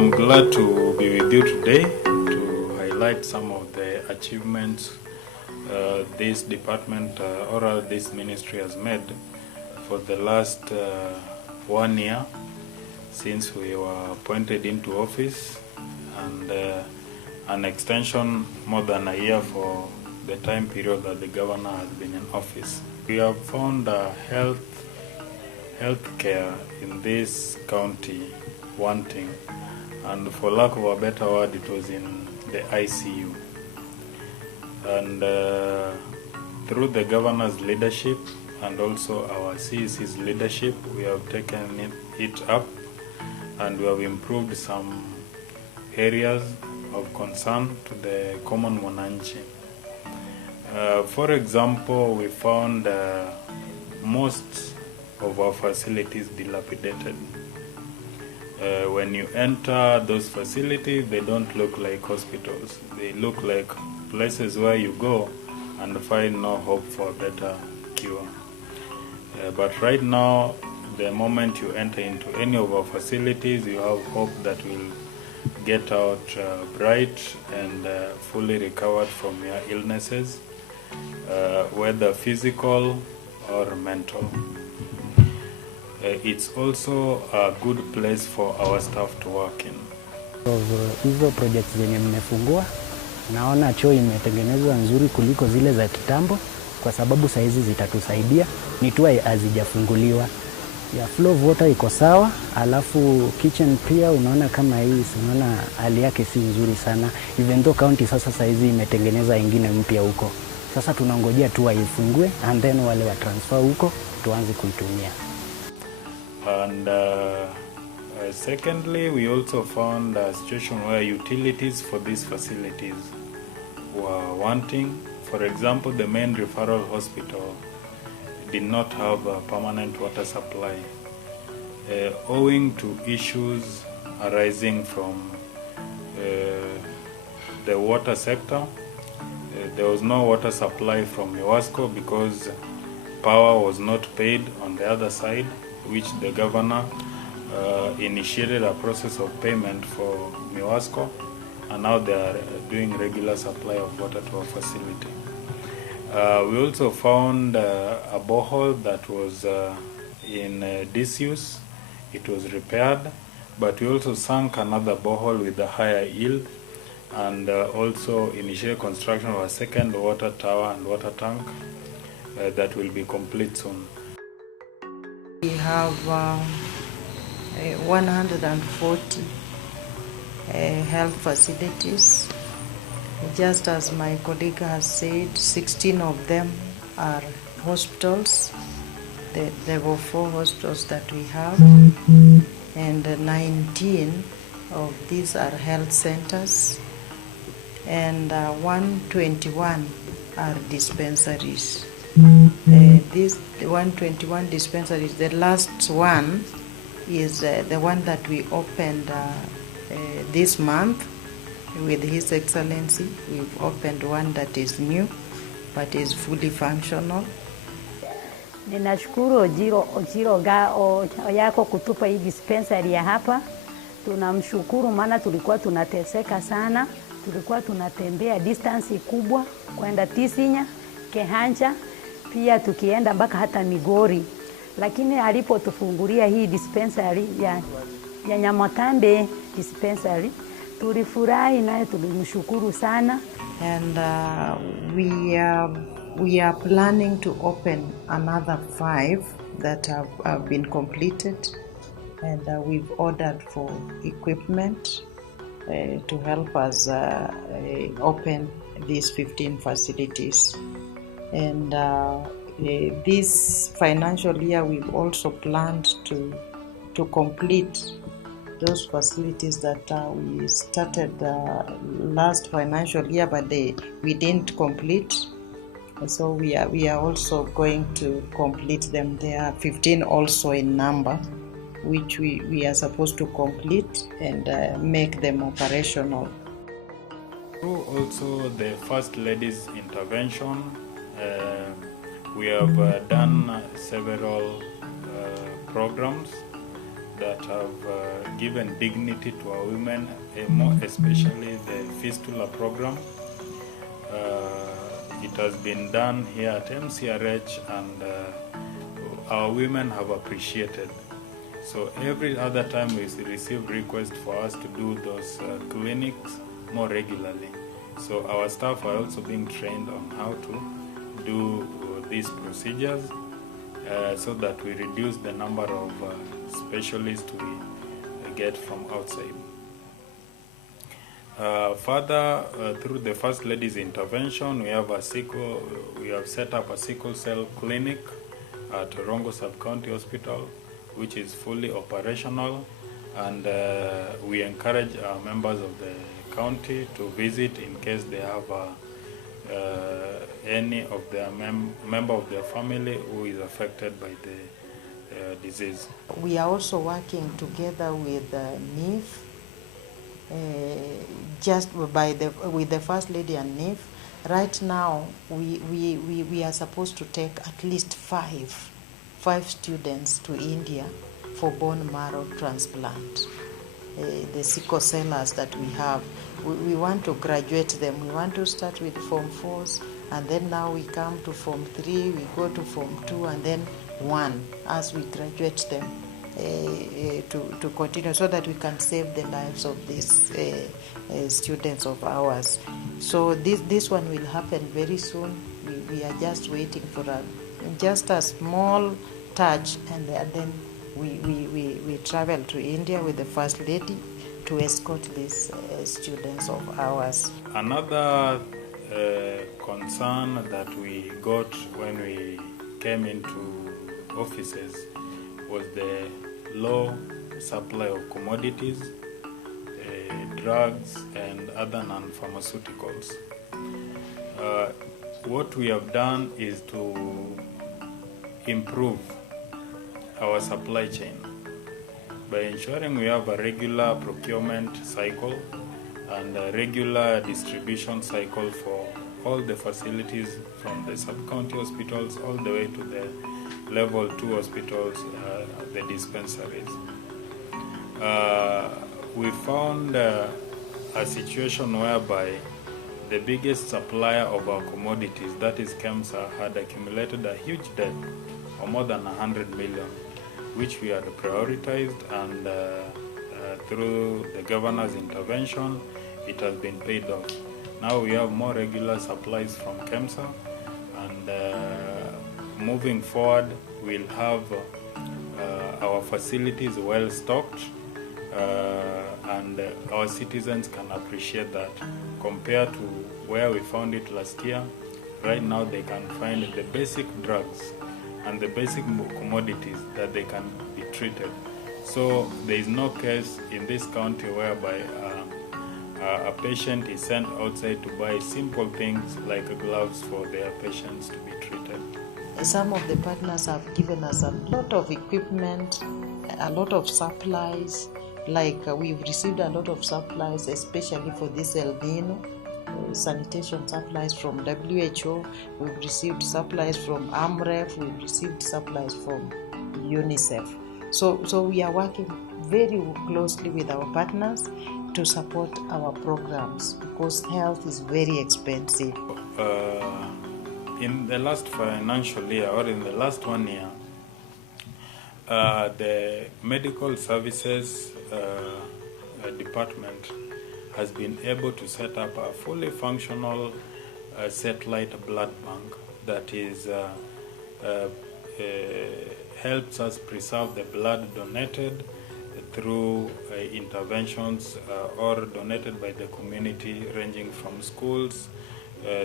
I'm glad to be with you today to highlight some of the achievements this department or this ministry has made for the last 1 year since we were appointed into office, and an extension more than a year for the time period that the governor has been in office. We have found health care in this county wanting, and for lack of a better word, it was in the ICU. And through the governor's leadership and also our CEC's leadership, we have taken it up, and we have improved some areas of concern to the common mwananchi. For example, we found most of our facilities dilapidated. When you enter those facilities, they don't look like hospitals. They look like places where you go and find no hope for a better cure. But right now, the moment you enter into any of our facilities, you have hope that we'll get out bright and fully recovered from your illnesses, whether physical or mental. It's also a good place for our staff to work in. Hizo projects zenye mmefungua, naona choo imetengenezwa nzuri kuliko zile za kitambo, kwa sababu saizi zitatusaidia. Ni tu hazijafunguliwa. Ya flow of water iko sawa, alafu kitchen pia unaona kama hii, unaona hali yake si nzuri sana. Even though county sasa saizi imetengeneza ingine mpya huko. Sasa tunangojea tu waifungue and then wale wa transfer huko tuanze kuitumia. And secondly, we also found a situation where utilities for these facilities were wanting. For example, the main referral hospital did not have a permanent water supply, owing to issues arising from the water sector. There was no water supply from MIWASCO because power was not paid on the other side, which the governor initiated a process of payment for MIWASCO, and now they are doing regular supply of water to our facility. We also found a borehole that was in disuse. It was repaired, but we also sank another borehole with a higher yield, and also initiated construction of a second water tower and water tank that will be complete soon. We have 140 health facilities. Just as my colleague has said, 16 of them are hospitals. There were 4 hospitals that we have, and 19 of these are health centers, and 121 are dispensaries. These 121 dispensaries, the last one is the one that we opened this month with His Excellency. We've opened one that is new but is fully functional. Ninashukuru Ojiro yako kutupa hii dispensary ya hapa. Tunamshukuru maana tulikuwa tunateseka sana. Tulikuwa tunatembea distance kubwa kwenda Tisinya, Kehanja, pia tukienda mpaka hata Migori. Lakini alipotufungulia hii dispensary ya Nyamotambe dispensary, tulifurahi naye tulimshukuru sana. And we are planning to open another 5 that have been completed, and we've ordered for equipment to help us open these 15 facilities. And this financial year, we've also planned to complete those facilities that we started last financial year, but we didn't complete. So we are also going to complete them. There are 15 also in number, which we are supposed to complete and make them operational. Through also the First Lady's intervention, we have done several programs that have given dignity to our women, more especially the fistula program. It has been done here at MCRH, and our women have appreciated. So every other time we receive requests for us to do those clinics more regularly. So our staff are also being trained on how to do these procedures so that we reduce the number of specialists we get from outside. Further, through the First Lady's intervention, we have set up a sickle cell clinic at Rongo Sub-County Hospital, which is fully operational, and we encourage our members of the county to visit in case they have any of their member of their family who is affected by the disease. We are also working together with NIF, with the First Lady and NIF. Right now, we are supposed to take at least five students to India for bone marrow transplant. The sickle cellers that we have, we want to graduate them. We want to start with Form 4s, and then now we come to Form 3, we go to Form 2, and then 1 as we graduate them to continue, so that we can save the lives of these students of ours. So this one will happen very soon. We are just waiting for just a small touch, and then we travel to India with the First Lady to escort these students of ours. Another concern that we got when we came into offices was the low supply of commodities, drugs, and other non-pharmaceuticals. What we have done is to improve our supply chain by ensuring we have a regular procurement cycle and a regular distribution cycle for all the facilities, from the sub-county hospitals all the way to the level 2 hospitals, the dispensaries. We found a situation whereby the biggest supplier of our commodities, that is KEMSA, had accumulated a huge debt of more than 100 million, which we had prioritized, and through the governor's intervention, it has been paid off. Now we have more regular supplies from KEMSA, and moving forward, we'll have our facilities well stocked, and our citizens can appreciate that. Compared to where we found it last year, right now they can find the basic drugs and the basic commodities that they can be treated. So there is no case in this county whereby a patient is sent outside to buy simple things like gloves for their patients to be treated. Some of the partners have given us a lot of equipment, a lot of supplies. Like we've received a lot of supplies, especially for this El Nino, sanitation supplies from WHO. We've received supplies from AMREF. We've received supplies from UNICEF. So we are working very closely with our partners to support our programs, because health is very expensive. In the last financial year, or in the last 1 year, the medical services department has been able to set up a fully functional satellite blood bank that is helps us preserve the blood donated through interventions or donated by the community, ranging from schools,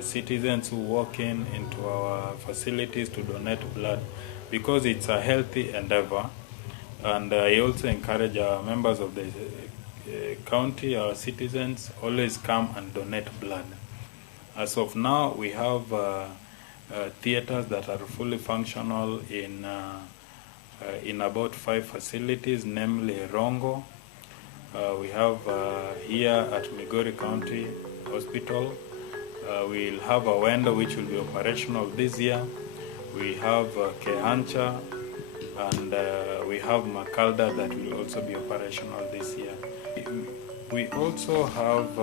citizens who walk into our facilities to donate blood, because it's a healthy endeavor. And I also encourage our members of the county, our citizens, always come and donate blood. As of now, we have theaters that are fully functional in about 5 facilities, namely Rongo. We have here at Migori County Hospital. We'll have a window which will be operational this year. We have Kehancha, and we have Macalda that will also be operational this year. We also have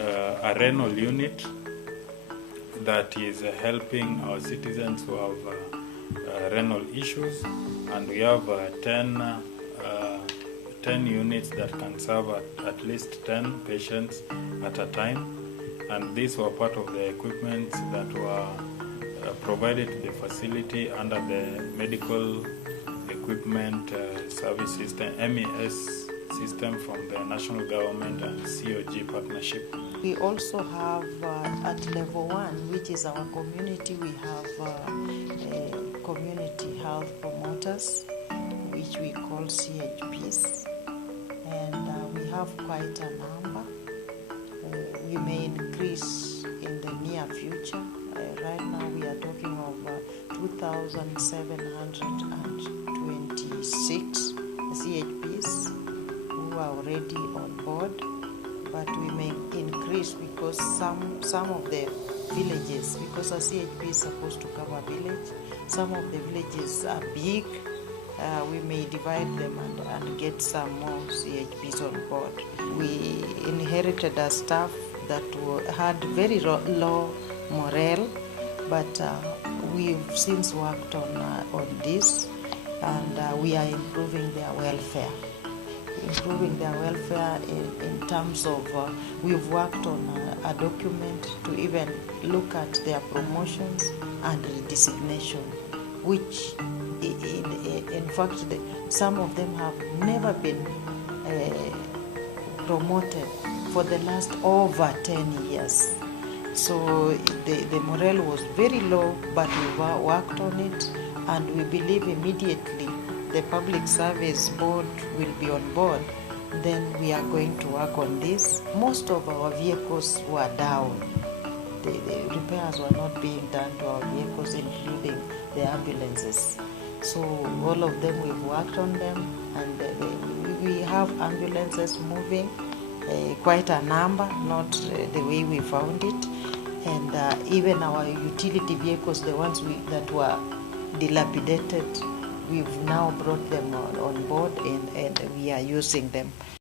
a renal unit that is helping our citizens who have renal issues, and we have 10 units that can serve at least 10 patients at a time, and these were part of the equipment that were provided to the facility under the medical equipment service system, MES system, from the national government and COG partnership. We also have at level 1, which is our community, we have community health promoters, which we call CHPs, and we have quite a number. We may increase in the near future. Right now we are talking of 2,726 CHPs who are already on board, but we may increase because some of the villages, because a CHP is supposed to cover village, some of the villages are big. We may divide them and get some more CHPs on board. We inherited a staff that had very low morale, but we've since worked on this, and we are improving their welfare. Improving their welfare in terms of, we've worked on a document to even look at their promotions and redesignation, which in fact some of them have never been promoted for the last over 10 years. So the morale was very low, but we worked on it, and we believe immediately the Public Service Board will be on board, then we are going to work on this. Most of our vehicles were down. The repairs were not being done to our vehicles, including the ambulances. So all of them, we've worked on them, and we have ambulances moving, quite a number, not the way we found it. And even our utility vehicles, the ones that were dilapidated, we've now brought them on board, and we are using them.